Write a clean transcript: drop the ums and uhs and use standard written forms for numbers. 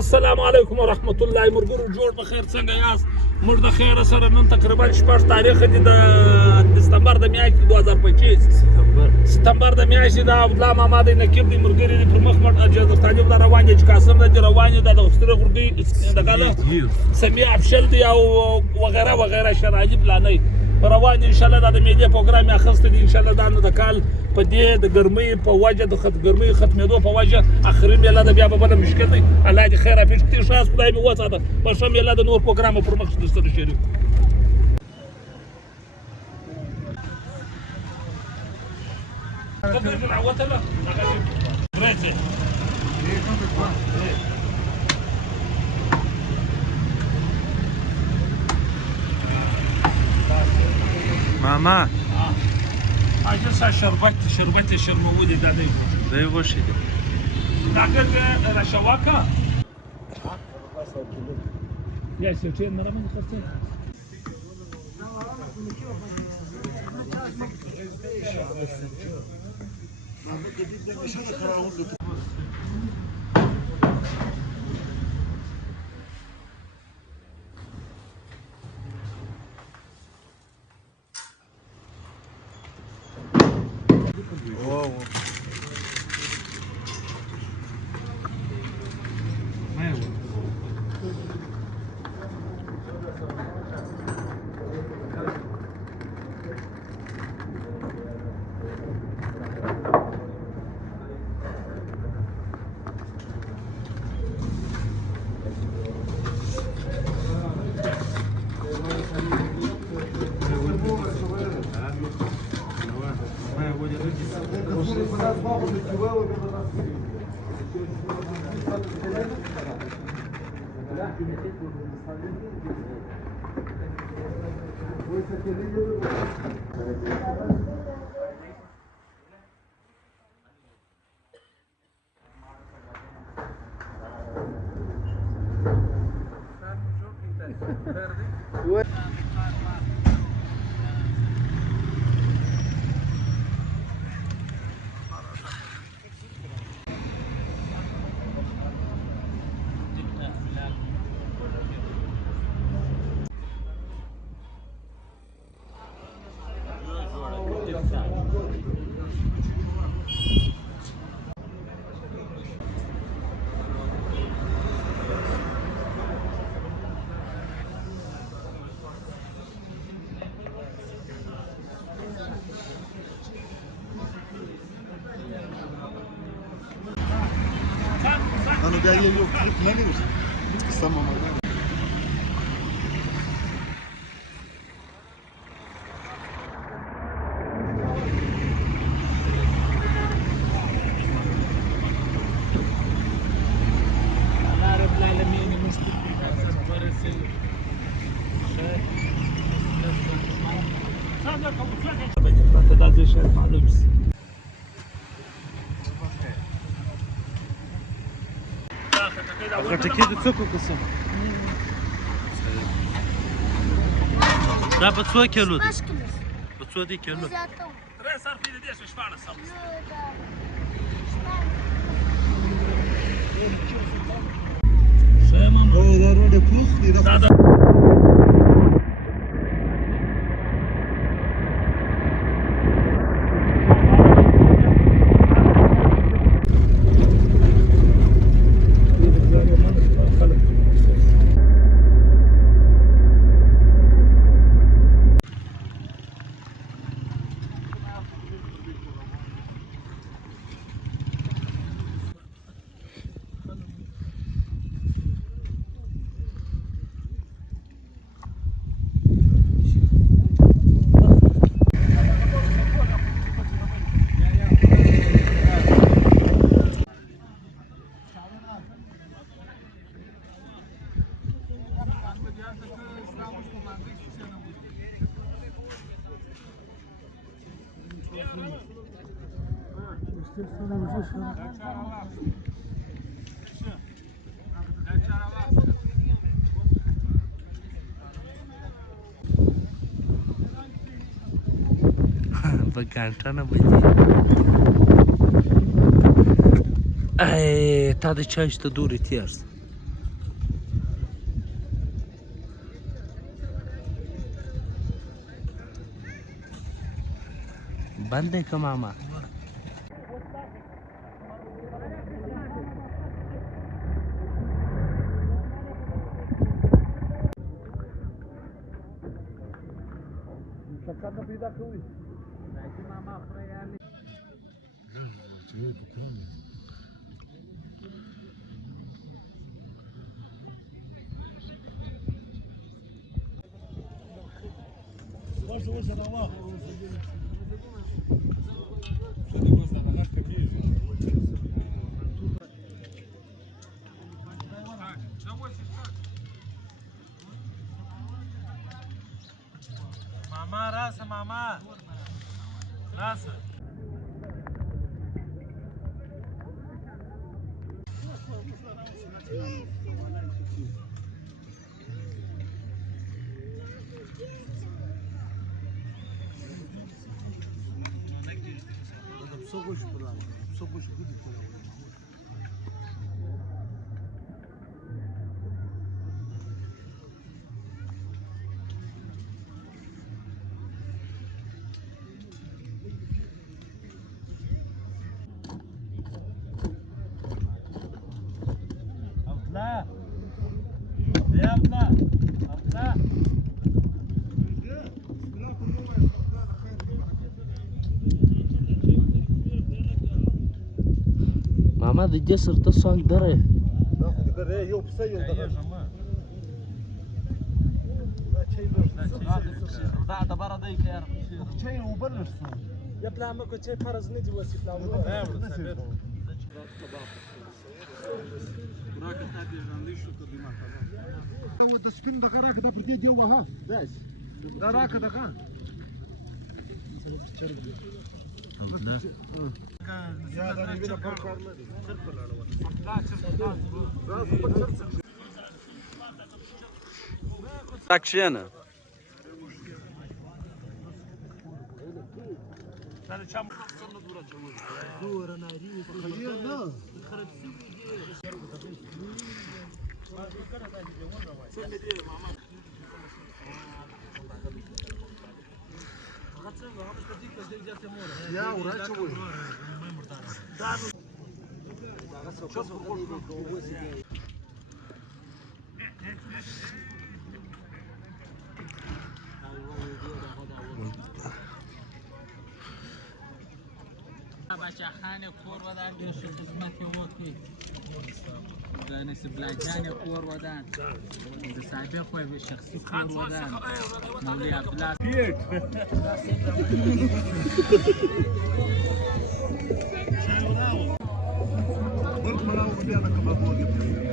السلام علیکم ورحمت الله مرګرو جوړ په خیر څنګه یاست موږ د خیر سره نن تقریبا 6 تاریخ دی د دسمبر د میاشتې 2025 ستمبر د میاشتې د عبدالله ماما د نقیب د مرګري د پر مخ مټ اجازه طالب د روان دي چې قاسم د روان دي د غستره غردي دغه سمي افشل دی او وغیرہ وغیرہ شرایط پلانې روان ان شاء الله د میډیا پروګرام اخیسته دي ان شاء الله د کال په دې د ګرمۍ په وجه د ګرمۍ ختمېدو په وجه اخري میله د بیا به بل مشکل دی الله دې خیر افیش تیر شاس خدای مې وساته په شم میله د نور پروګرام پر مخ سره شریک ماما اجازه شربت شرمودی دادی دی غوښې دي داګه رشواکا یا سچې مرمن خسته Ano gaya yok, ne verir? Tamam abi. غټکې د څوک قسم دا په څو کیلو دی په څو دی کیلو O da roade plus, da. په ګانټه نه بجې تا د چا شته دورې تېر شه بند دی که ماما شکر پیدا کوي ماما راسه ماما راسه لا يا ابنا ابنا ماما د جسر ته څنګه درې دا خو دې ګرې یو پسه یو دغه دا چي دا دبره دی که یار چي وبلش یا پلا مکو چه فرض نه دی وسی پلا د سپین دغه راکه دا پر دې دی وها بس دا راکه دغه Tak känner. يا وراك وين بچه خانه کور ودن دیش خدمتی وکی دانش بلاجان کور ودن د صاحب خو به شخصي کور ودن مولوی عبدالله برضه ما هو بيعمل كبابوجي